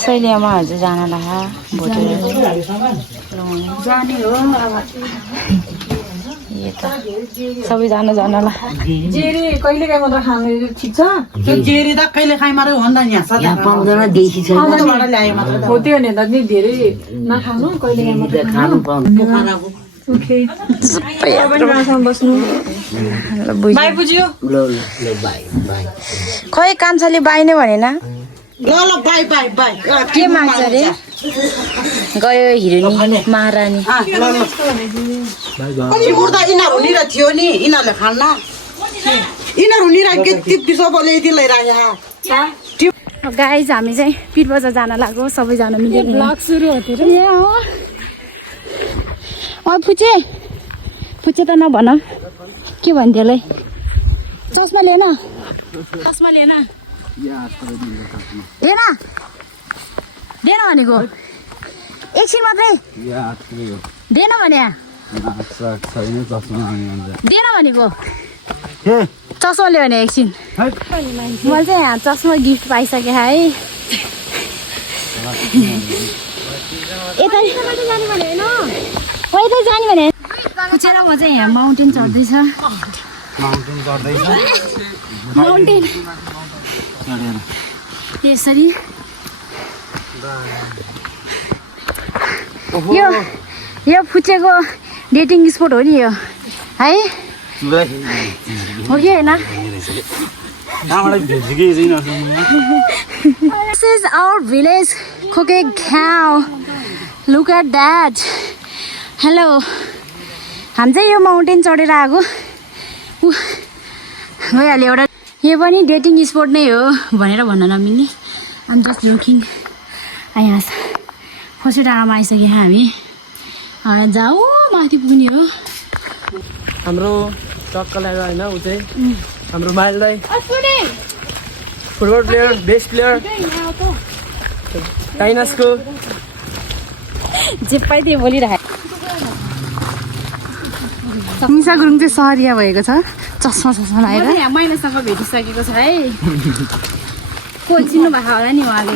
शैलियामा हजुर जान लाग्यो भोटेर जाने हो सबैजना जान ला जेरी कहिले काहीँ मात्र खानु ठिक छ त्यो जेरी त कहिले काहीँ मात्रै हो नि त यहाँ पाउँदैन देशी छ बाट ल्याए मात्र हो त्यो नि त नि धेरै नखानु कहिले काहीँ मात्र खानु बस्नु बाई बुझ्यो खै कान्छाले बाई नै भनेन ल ल बाई बाई बाई के माग्छ अरे गयो हिरोनी महारानी पछि उड्दा यिनीहरू निर थियो नि यिनीहरूले खान्न यिनीहरू निर के पिसो बोले यति लिइरहेको गाइज हामी चाहिँ पिट बजार जान लाग्यो सबैजना मिलेर ब्लग सुरु होथ्यो र फुचे फुचे त नभन के भन्थ्यो लै चस्मा लिएन चस्मा लिएन लिएन दिएन भनेको एकछिन मात्रै दिएन भने दिएन भनेको चस्मा ल्यायो भने एकछिन मैले चाहिँ यहाँ चस्मा गिफ्ट पाइसकेँ है यता जाने भने पुचेर म चाहिँ यहाँ माउन्टेन चढ्दैछ माउन्टेन यसरी यो फुचेको डेटिङ स्पोट हो नि यो है हो कि होइन This is our village Kokegao. Look at that. Hello. हामी चाहिँ यो माउन्टेन चढेर आएको भइहाल्यो एउटा यो पनि डेटिङ स्पोट नै हो भनेर भन्न नमिल्ने आम जस्ट जोकिङ यहाँ फर्स्ट डाँडामा आइसक्यो हामी जाऊ माथि पुग्ने हो हाम्रो टक्क लाग्यो होइन ऊ चाहिँ हाम्रो माइललाई फुटबल प्लेयर बेस्ट प्लेयर चाइनासको जे पाइ त्यही बोलिरहेको निशा गुरुङ चाहिँ सहरिया भएको छ चस्मा चस्मा लगाएर यहाँ महिनासँग भेटिसकेको छ है को चिन्नु भएको होला नि उहाँले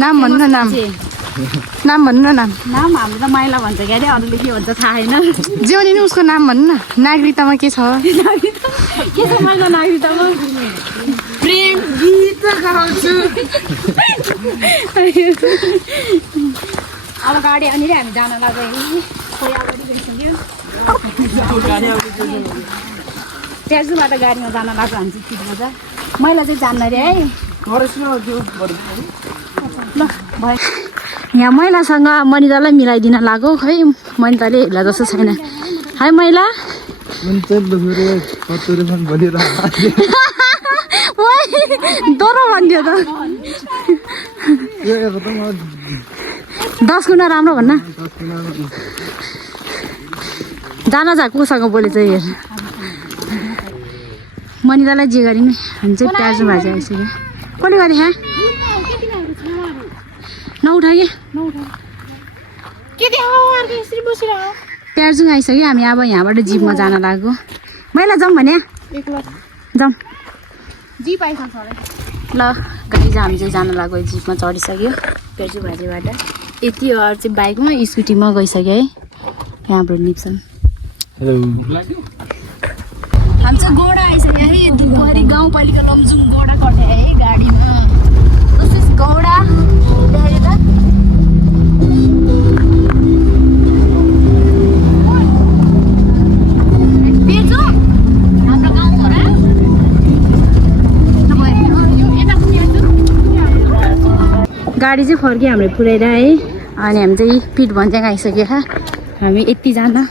नाम भन्नु न नाम भन्नु न नाम हाम्रो त माइला भन्छ क्या अरे अरूले के भन्छ थाहा छैन जेउनी नि उसको नाम भन्नु न नागरिकतामा के छ के छ माइला नागरिकतामा प्रेम गीत गाउँछु अब गाडी अनि हामी जान लाग्यो खोइ अगाडि गइसक्यो ट्याक्सीबाट गाडीमा जान लाग्यो हामी चाहिँ बजार मैला चाहिँ जान्न अरे है ल भयो यहाँ मैलासँग मनितालाई मिलाइदिन लाग्यो खै मनिताले हेर्ला जस्तो छैन है मैला डरो भन्थ्यो त 10 गुणा राम्रो भन्न जान जा कोसँग बोले चाहिँ हेर मनितालाई जे गरे नि हामी चाहिँ प्याज भाजी आइसक्यो कसले गरे हाँ नउठा के प्याज आइसक्यो हामी अब यहाँबाट जिपमा जान लाग्यो मैला जाउँ भने जाउँ जिप आइसक्छ ल गाडी चाहिँ हामी चाहिँ जान लाग्यो जिपमा चढिसक्यो प्याजु भाजीबाट यति हो अरू चाहिँ बाइकमा स्कुटीमा गइसक्यो है यहाँबाट निप्छन् हामी चाहिँ गोडा आइसक्यो है दुपहरी गाउँपालिका लमजुङ गोडा कट्ने है गाडीमा दिस गोडा गाडी चाहिँ फर्क्यो हामीले पुऱ्याएर है अनि हामी चाहिँ पिट भन्ज्याङ आइसक्यो हामी यतिजना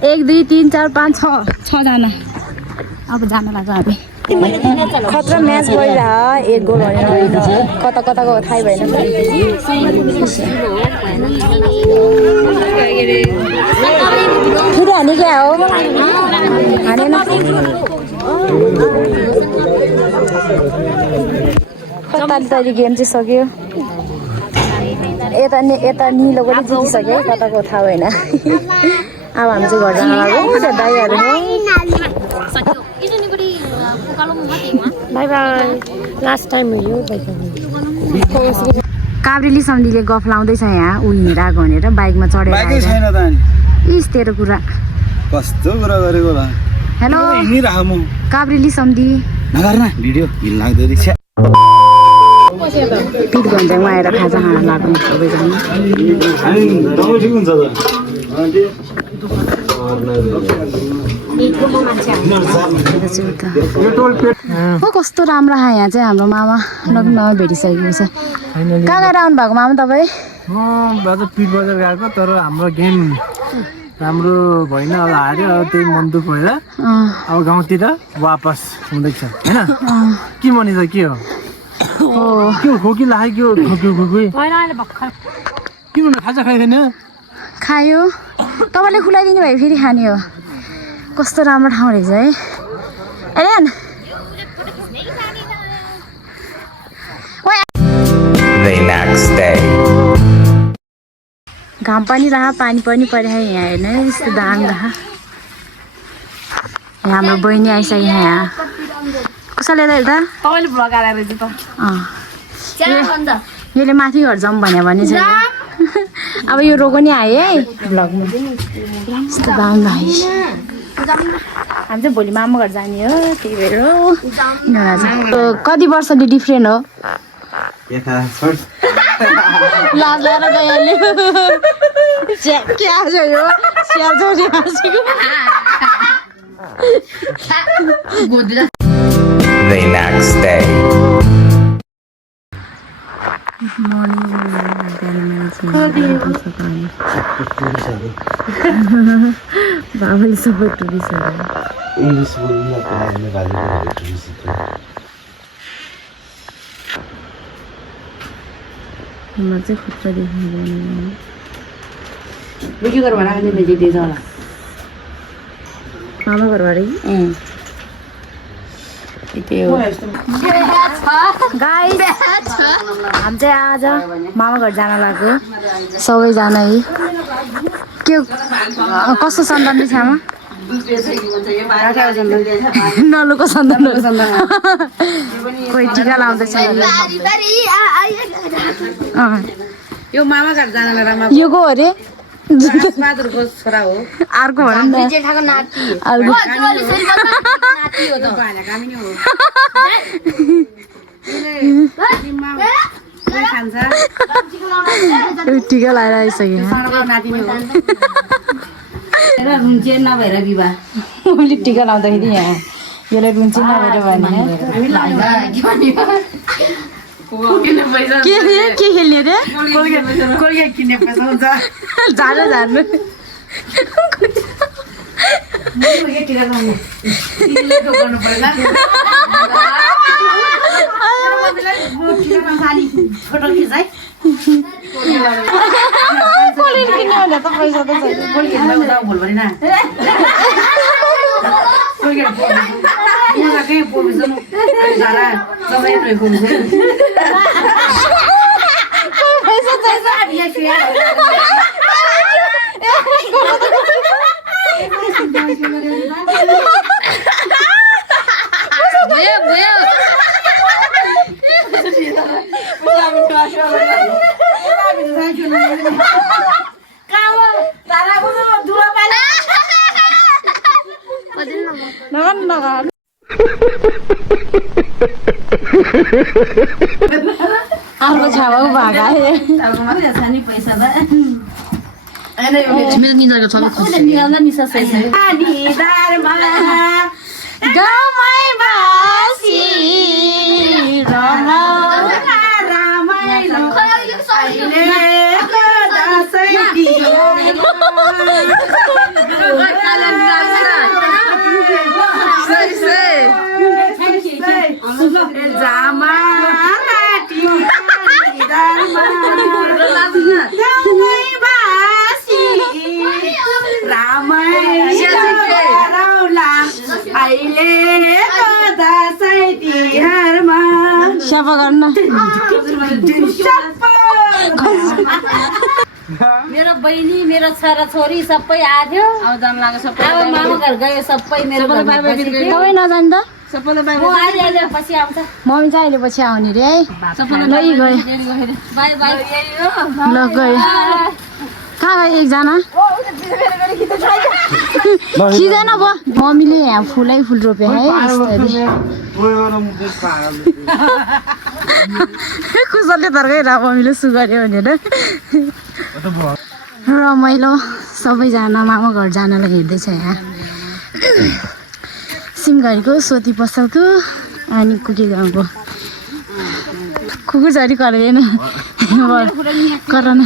1 2 3 4 5 6 जना अब जान लाग्यो हामी खतरा म्याच भइरह 1 गोल भनेर कता कताको थाहै भएन फेरि हाने क्या हो हानेन 47 गेम चाहिँ सक्यो यता निलो पनि जितिसक्यो है कताको थाहा भएन अब हामी चाहिँ घर जान लाग्यो दाइहरू बाई बाई लास्ट टाइम हो यो काब्रेली सम्धीले गफ लाउँदैछ यहाँ ऊ हिँडाएको भनेर बाइकमा चढेर बाइकै आएर। छैन त अनि इस तेरो कुरा कस्तो कुरा गरेको होला हेलो हिँडिरहेको म काब्रेली सम्धी नगर्न भिडियो हिल लाग्दो रहेछ पिट भन्ज्याङमा आएर खाजा खान लाग्नु सबैजना ठिक हुन्छ कस्तो राम्रो खा यहाँ चाहिँ हाम्रो मामा नयाँ भेटिसकेको छ कहाँ गएर आउनु भएको मामा तपाईँ म बाजा पिट बजार गएको तर हाम्रो गेम राम्रो भएन अब हार्यो अब त्यही मन दुख भएर अब गाउँतिर वापस हुँदैछ होइन के भनिन्छ के हो के हो खोकी लाग्यो के हो खोक्यो खोकी के भन्नु खाजा खाइँदैन खायो तपाईँले खुलाइदिनु भयो फेरि खाने हो कस्तो राम्रो ठाउँ रहेछ है एलेन घाम पनि रह पानी पनि परिरहेको यहाँ हेर्नु है यस्तो दाम रह हाम्रो बहिनी आइसक्यो यहाँ कसैले त तपाईँले भ्लग हालेर रहेछ त यसले माथि घर जाउँ भने चाहिँ अब यो रोग नि आयो है भ्लगमा यस्तो दाम भाइ हामी चाहिँ भोलि मामा घर जाने हो त्यही भएर कति वर्षले डिफ्रेन्ट हो लाज लगाएर गइहाल्यो क्या छ यो स्याल छोरी हाँसेको बाबाले सबै टुरिस्टहरू इङ्ग्लिस बोल्नु नेपाली टुरिस्ट चाहिँ खुट्टा देख्नु भिडियो गरेर राख्ने मैले दिएछ होला मामा घरबाट गाइस हामी चाहिँ आज मामा घर जान लाग्यो सबैजना है के कस्तो सन्तान रहेछ आमा नलुको सन्तान कोही टिका लाउँदैछ यो मामा घर जानलाई रामा यो को अरे बहादुरको छोरा हो अर्को भनौँ न जेठाको नाति अर्को नाति हो त कामिनी हो खान्छ टिका लगाएर आइसक्यो नाति हो रुन्चे नभएर विवाह मैले टिका लाउँदाखेरि यहाँ यसलाई रुन्चे नभएर भने के खेल्ने रे कोलगेट किन्ने पैसा हुन्छ झार्नु झार्नु गर्नु पर्दैन फोटो खिचाइ पैसा त भोल भने कहीँ पोर्नु झारा सबै रहेको हुन्छ अर्को छावाको भागा पैसा गाउँमै बासी स्यापा गर्न मेरो बहिनी मेरो छोरा छोरी सबै आयो अब जान लाग्यो सबै अब मामा घर गयो सबै मेरो तपाईँ नजानु त मम्मी चाहिँ अहिले पछि आउने रे है ल यी गयो ल गयो कहाँ गयो एकजना खिँदैन भयो मम्मीले यहाँ फुलै फुल रोप्यो है कुसलले तर्काइरह मम्मीले सु गर्यो भनेर रमाइलो सबैजना मामा घर जानलाई हेर्दैछ यहाँ सिमघरीको सोती पसलको अनि कुके गाउँको कुकुर झरी करेन करन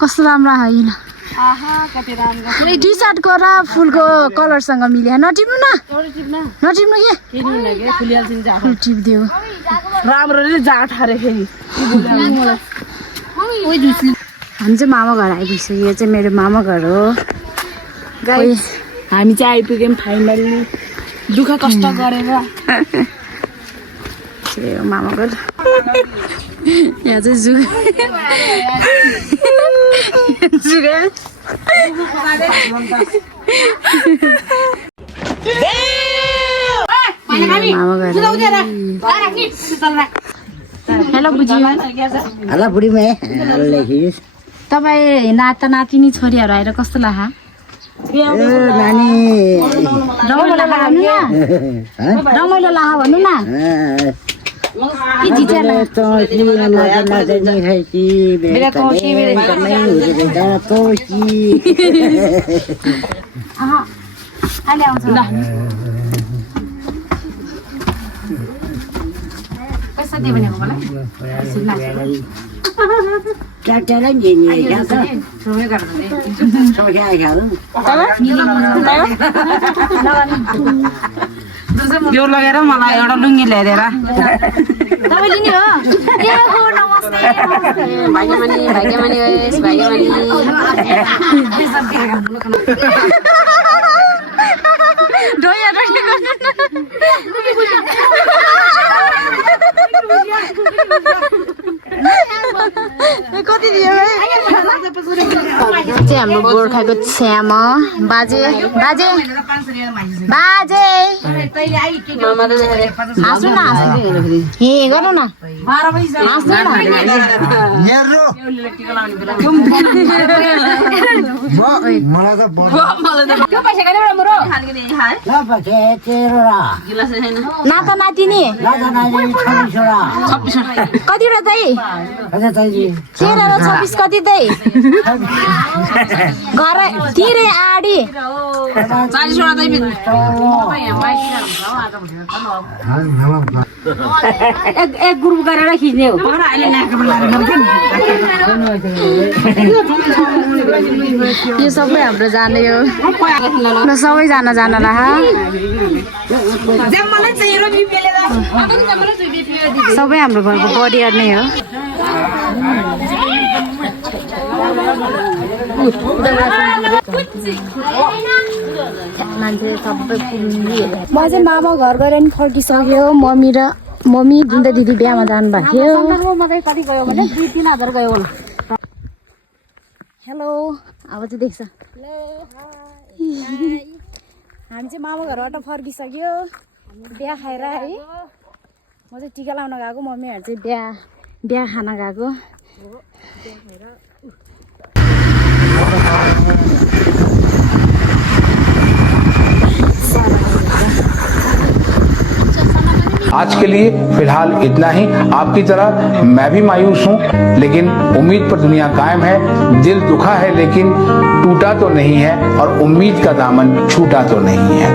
कस्तो राम्रो होइन टी सर्टको र फुलको कलरसँग मिल्यो नटिप्नु न नटिप्नु के फुल टिप्दियो राम्ररी जाँड हारे फेरि हामी चाहिँ मामा घर आइपुग्छौँ यो चाहिँ मेरो मामा घर हो गाइस हामी चाहिँ आइपुग्यौँ फाइनली दुःख कष्ट गरेर मामा घर यहाँ चाहिँ जुगा हेलो बुझी हेलो बुढी मै लेखिस तपाईँ नाता नातिनी छोरीहरू आएर कस्तो लाग्यो नानी रमाइलो लाग्यो भन्नु न रमाइलो लाग्यो भन्नु न के जितेन अहिले आउँछ पैसा दियो भने मलाई यो लगेर मलाई एउटा लुङ्गी ल्याइदिएर तपाईँले नि हो नमस्ते भाग्यमानी भाग्यमानी भाग्यमानी कति दियो चाहिँ हाम्रो गोर्खाको छ्यामा बाजे बाजे बाजे हाँस्नु न हे गर्नु न हाँस्नु नाता नातिनी कतिवटा दाइ 13 र 26 कति दाइ घर तिरे आडी 40 वटा दाइ एक ग्रुप गरेर खिच्ने हो यो सबै हाम्रो जाने हो ल सबैजना जानला सबै हाम्रो घरको परिवार नै हो मान्छे सबै म चाहिँ मामा घर गएर नि फर्किसक्यो मम्मी जुन दिदी बिहामा जानुभएको थियो हेलो अब चाहिँ देख्छ हामी चाहिँ मामा घरबाट फर्किसक्यो बिहा खाएर है म चाहिँ टिका लाउन गएको मम्मीहरू चाहिँ बिहा खान गएको आज के लिए फिलहाल इतना ही। आपकी तरह मैं भी मायूस हूँ, लेकिन उम्मीद पर दुनिया कायम है। दिल दुखा है लेकिन टूटा तो नहीं है और उम्मीद का दामन छूटा तो नहीं है।